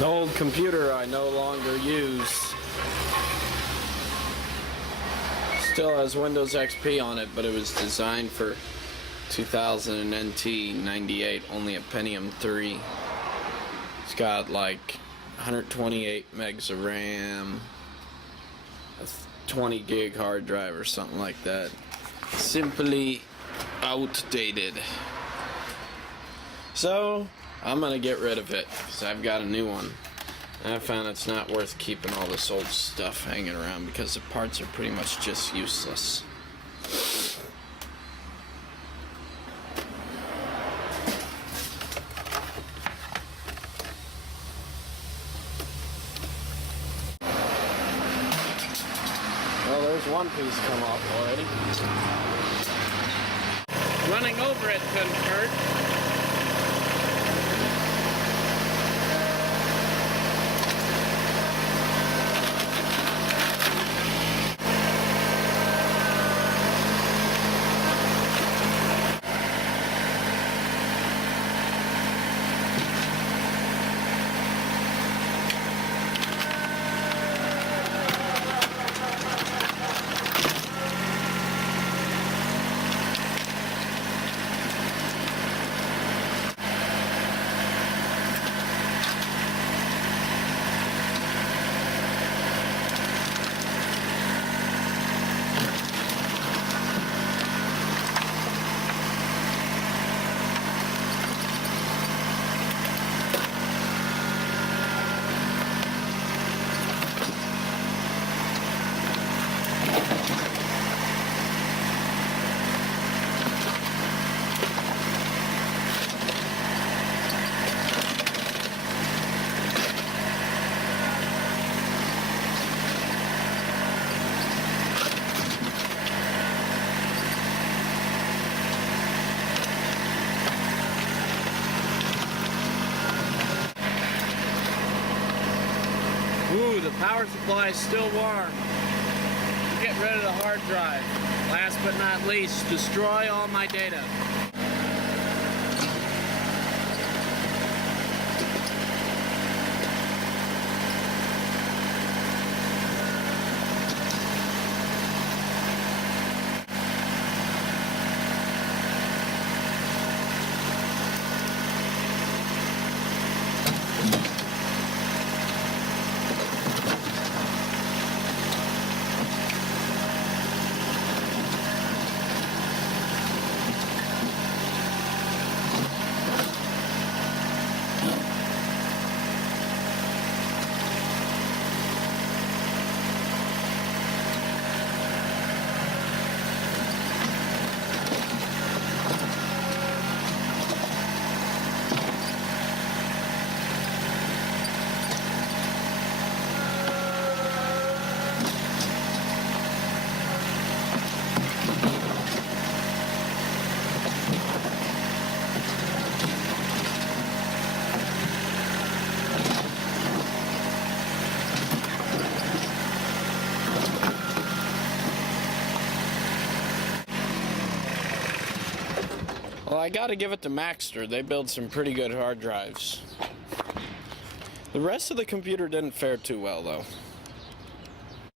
An old computer I no longer use. Still has Windows XP on it, but it was designed for 2000 NT 98, only a Pentium 3. It's got like 128 megs of RAM, a 20 gig hard drive or something like that. Simply outdated. So I'm gonna get rid of it because I've got a new one. And I found it's not worth keeping all this old stuff hanging around because the parts are pretty much just useless. Well, there's one piece come off already. Running over it couldn't hurt. Ooh, the power supply is still warm. Get rid of the hard drive. Last but not least, destroy all my data. Well, I gotta give it to Maxter. They build some pretty good hard drives. The rest of the computer didn't fare too well, though.